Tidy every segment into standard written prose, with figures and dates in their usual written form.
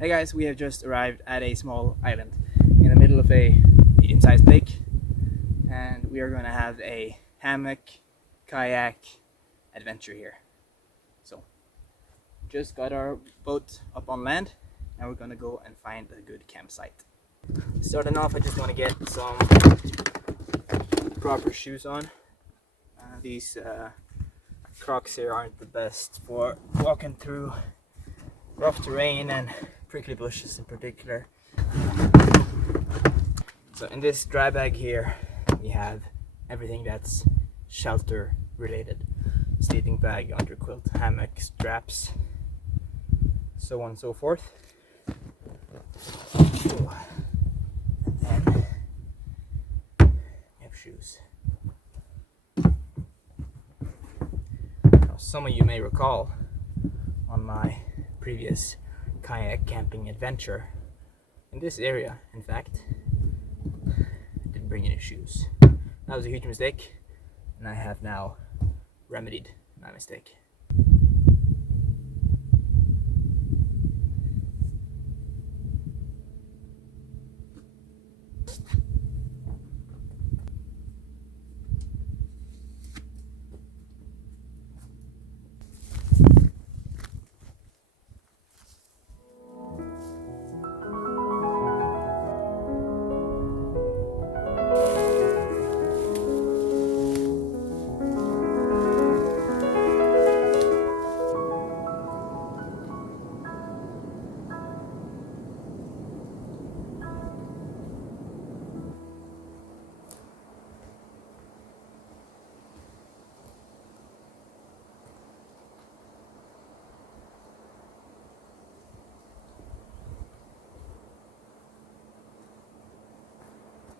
Hey guys, we have just arrived at a small island in the middle of a medium-sized lake, and we are going to have a hammock kayak adventure here. So, just got our boat up on land, and we're going to go and find a good campsite. Starting off, I just want to get some proper shoes on. These Crocs here aren't the best for walking through rough terrain and prickly bushes in particular. So in this dry bag here we have everything that's shelter related: sleeping bag, underquilt, hammock, straps, so on and so forth. Ooh. And then we have shoes. Now, some of you may recall on my previous kayak camping adventure in this area, in fact, I didn't bring any shoes. That was a huge mistake, and I have now remedied my mistake.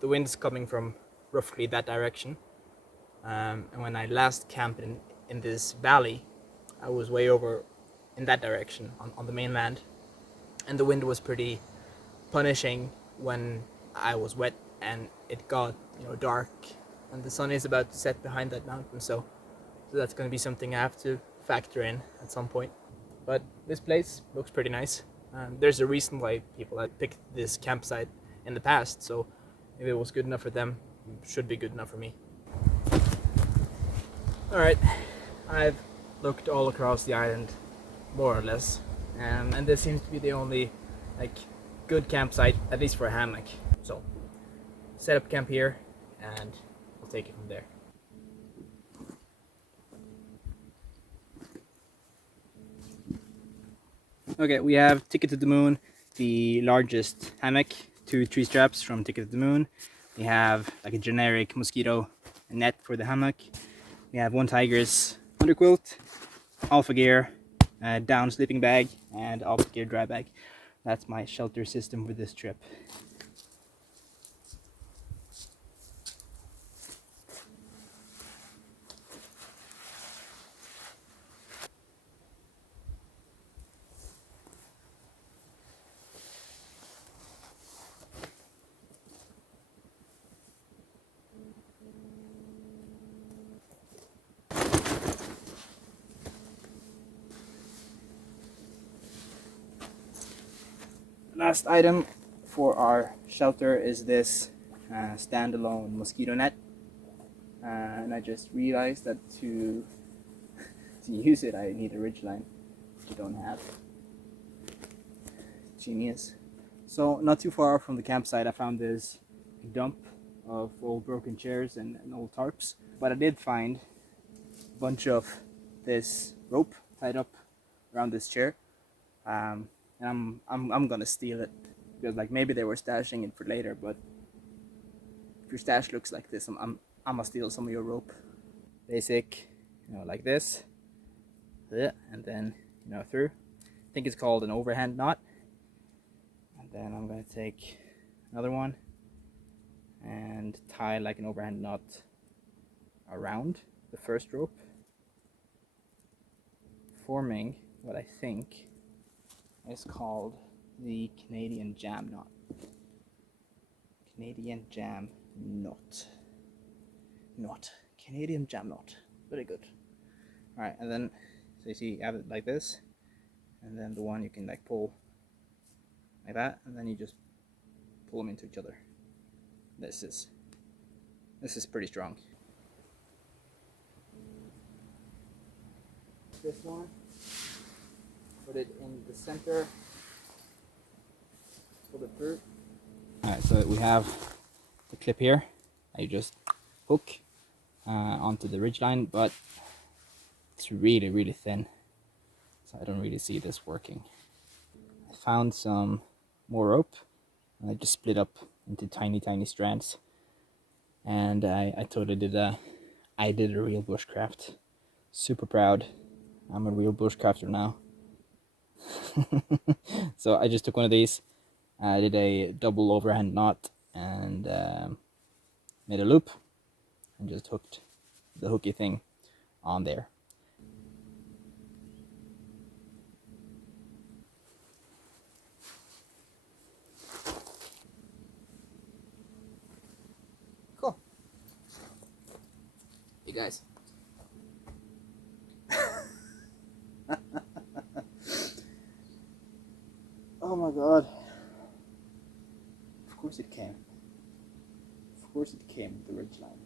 The wind's coming from roughly that direction, and when I last camped in this valley, I was way over in that direction on the mainland, and the wind was pretty punishing when I was wet and it got dark and the sun is about to set behind that mountain, so that's going to be something I have to factor in at some point. But this place looks pretty nice. There's a reason why people had picked this campsite in the past, so if it was good enough for them, it should be good enough for me. Alright, I've looked all across the island, more or less, and this seems to be the only good campsite, at least for a hammock. So, set up camp here, and we'll take it from there. Okay, we have Ticket to the Moon, the largest hammock, 2 tree straps from Ticket to the Moon. We have like a generic mosquito net for the hammock. We have 1 Tiger's underquilt, Alpha Gear, down sleeping bag, and Alpha Gear dry bag. That's my shelter system for this trip. Last item for our shelter is this standalone mosquito net, and I just realized that to use it I need a ridgeline, which I don't have. Genius. So not too far from the campsite I found this dump of old broken chairs and old tarps, but I did find a bunch of this rope tied up around this chair. And I'm gonna steal it, because maybe they were stashing it for later, but if your stash looks like this, I'm gonna steal some of your rope. Basic, like this, and then through. I think it's called an overhand knot. And then I'm gonna take another one and tie like an overhand knot around the first rope, forming what I think is called the Canadian jam knot. Canadian jam knot. Canadian jam knot. Very good. Alright, and then, so you see, you have it like this, and then the one you can pull like that, and then you just pull them into each other. This is pretty strong. This one, put it in the center, pull it through. Alright, so we have the clip here. I just hook onto the ridgeline, but it's really, really thin, so I don't really see this working. I found some more rope, and I just split up into tiny, tiny strands, and I totally did a real bushcraft. Super proud. I'm a real bushcrafter now. So I just took one of these, I did a double overhand knot, and made a loop, and just hooked the hooky thing on there. Cool. You guys. Oh my god. Of course it came. Of course it came, the ridgeline.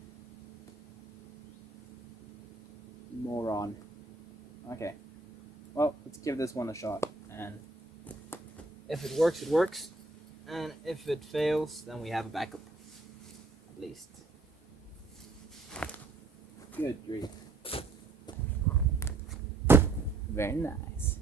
Moron. Okay. Well, let's give this one a shot, and if it works, it works, and if it fails, then we have a backup, at least. Good grief. Very nice.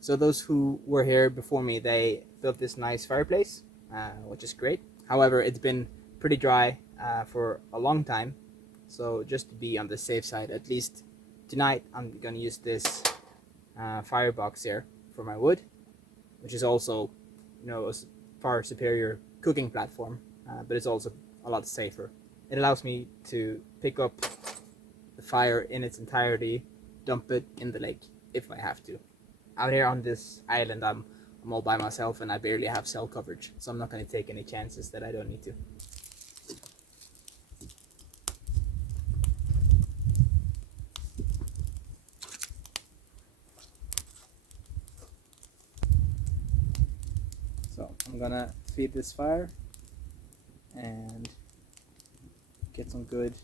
So those who were here before me, they built this nice fireplace, which is great. However, it's been pretty dry for a long time. So just to be on the safe side, at least tonight, I'm gonna use this firebox here for my wood, which is also, a far superior cooking platform, but it's also a lot safer. It allows me to pick up the fire in its entirety, dump it in the lake if I have to. Out here on this island, I'm all by myself, and I barely have cell coverage, so I'm not going to take any chances that I don't need to. So I'm gonna feed this fire and get some good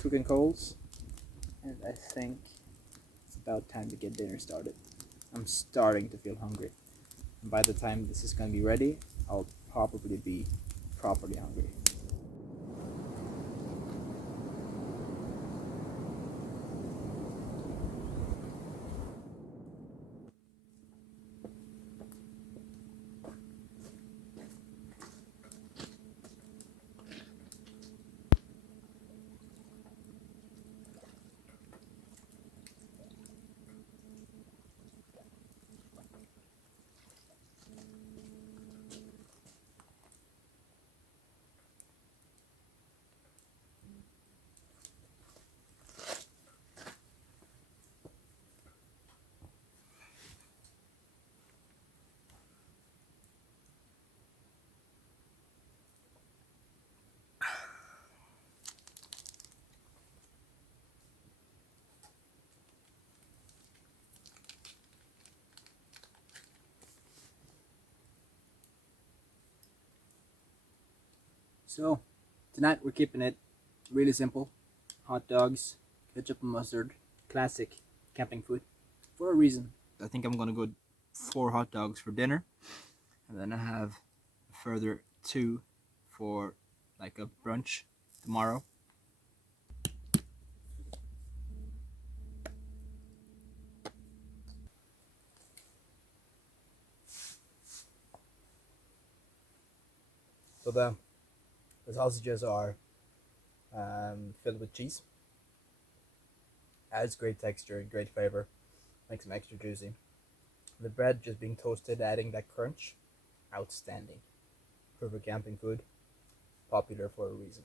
cooking coals, and I think it's about time to get dinner started. I'm starting to feel hungry, and by the time this is going to be ready, I'll probably be properly hungry. So, tonight we're keeping it really simple. Hot dogs, ketchup and mustard, classic camping food. For a reason. I think I'm gonna go 4 hot dogs for dinner, and then I have a further 2 for like a brunch tomorrow. So the sausages are filled with cheese. Adds great texture and great flavor. Makes them extra juicy. The bread just being toasted, adding that crunch. Outstanding. Perfect camping food. Popular for a reason.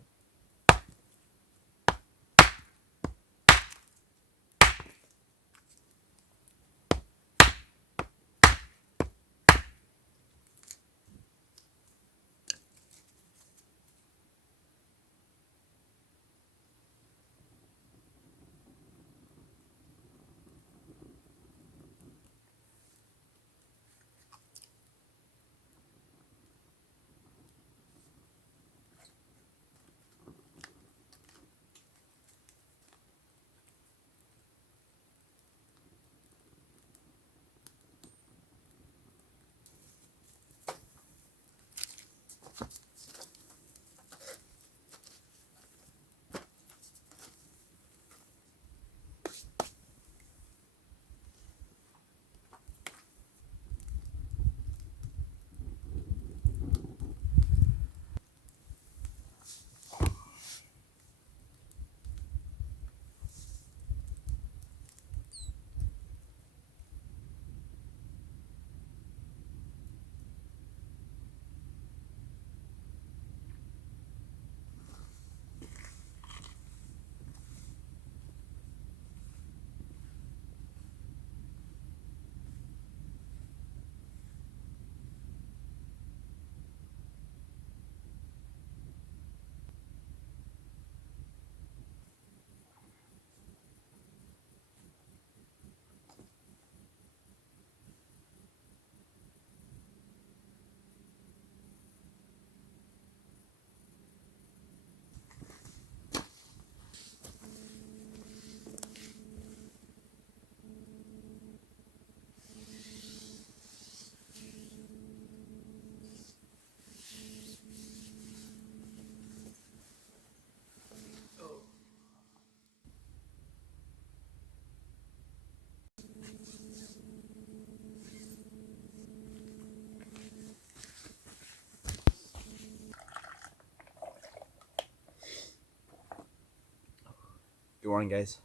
Good morning, guys.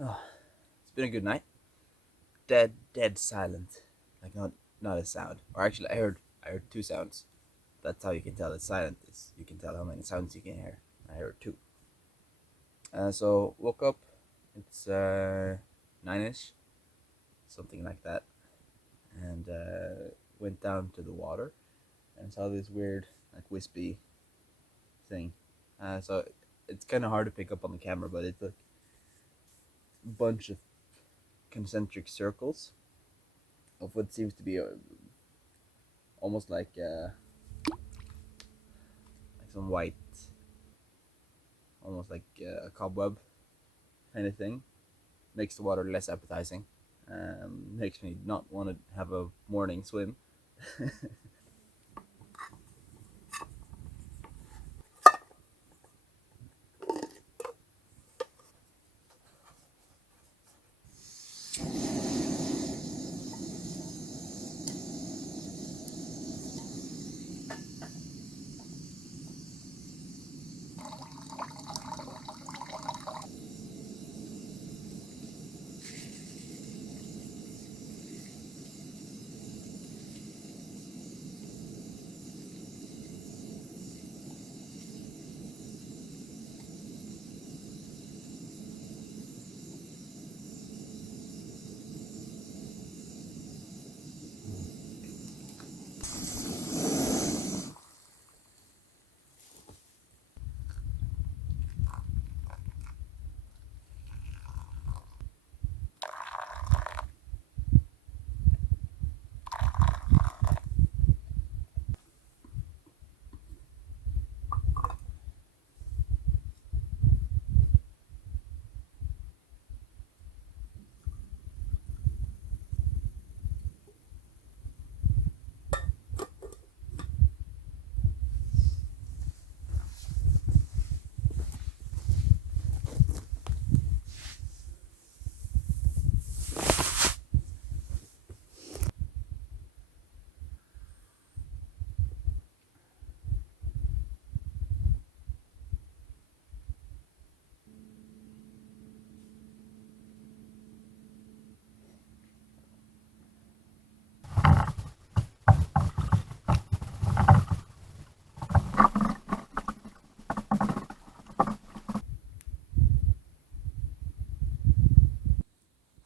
Oh, it's been a good night. Dead silent. Like not a sound. Or actually, I heard two sounds. That's how you can tell it's silent. Is you can tell how many sounds you can hear. I heard two. So woke up. It's 9ish, something like that, and went down to the water and saw this weird like wispy thing. So it's kind of hard to pick up on the camera, but it's like a bunch of concentric circles of what seems to be almost like some white, almost like a cobweb kind of thing. Makes the water less appetizing. Makes me not want to have a morning swim.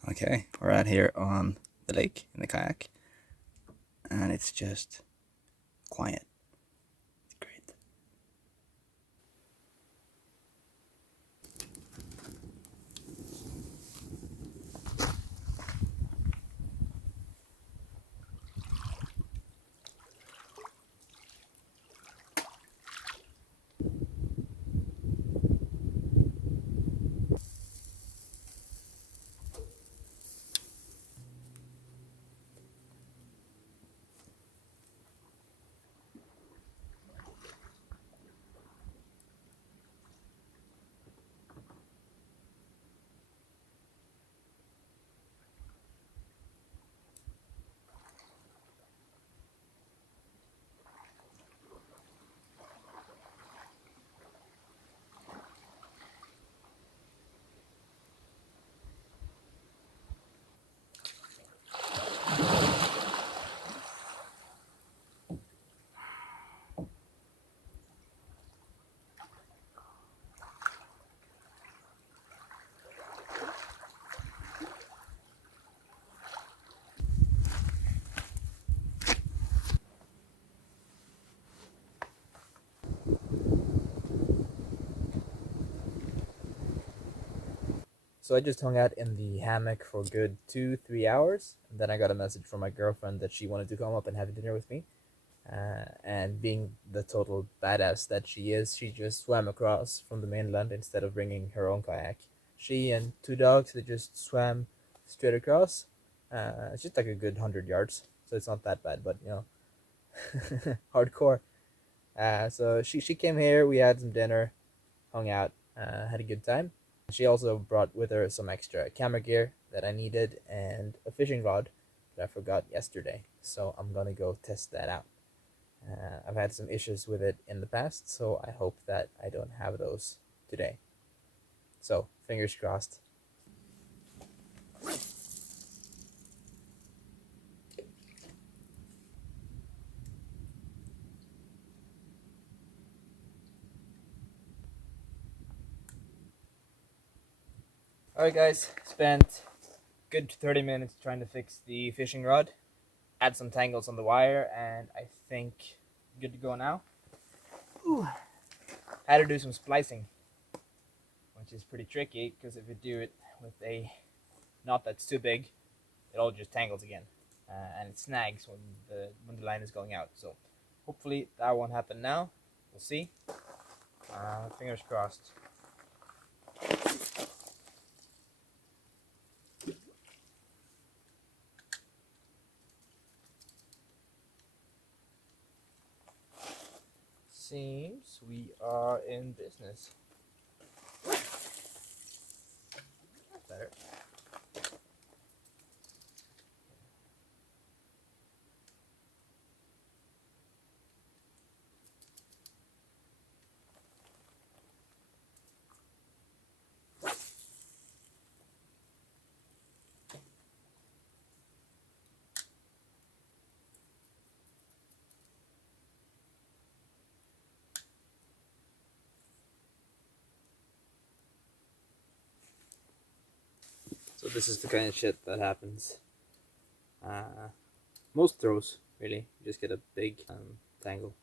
Okay, we're out here on the lake in the kayak, and it's just quiet. It's great. So I just hung out in the hammock for a good 2-3 hours, and then I got a message from my girlfriend that she wanted to come up and have dinner with me. And being the total badass that she is, she just swam across from the mainland instead of bringing her own kayak. She and two dogs, they just swam straight across. It's just like a good 100 yards, so it's not that bad, but hardcore. So she came here. We had some dinner, hung out, had a good time. She also brought with her some extra camera gear that I needed and a fishing rod that I forgot yesterday. So I'm gonna go test that out. I've had some issues with it in the past, so I hope that I don't have those today. So, fingers crossed. Alright, guys, spent good 30 minutes trying to fix the fishing rod, add some tangles on the wire, and I think good to go now. Ooh. Had to do some splicing, which is pretty tricky because if you do it with a knot that's too big, it all just tangles again, and it snags when the line is going out. So hopefully that won't happen now. We'll see. Fingers crossed. Seems we are in business. Better. So this is the kind of shit that happens. Most throws, really, you just get a big tangle.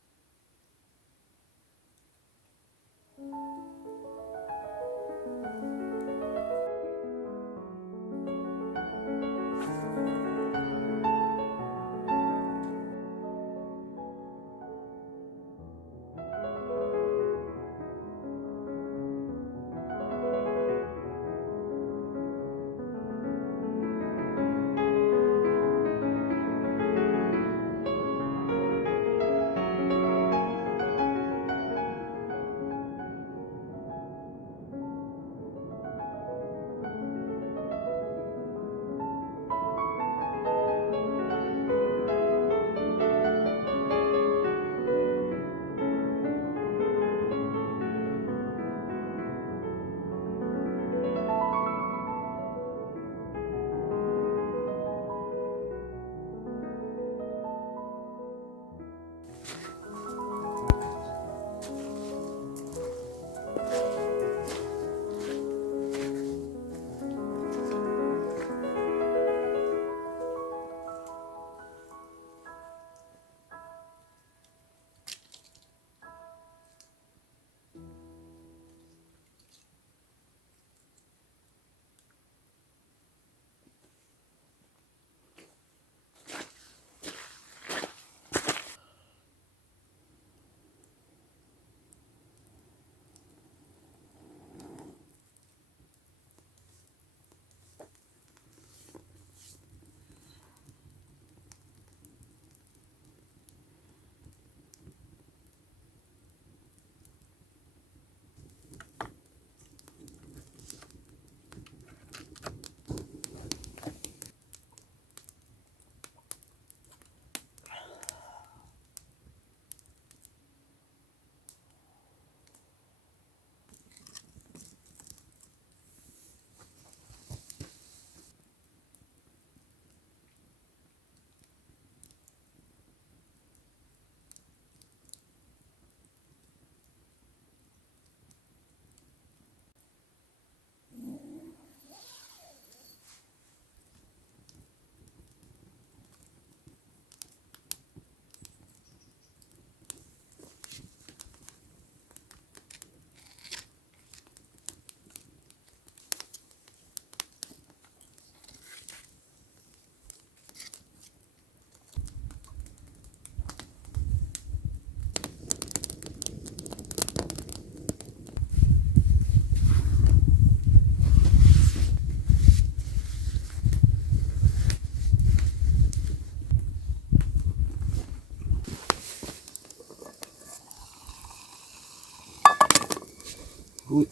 Ooh.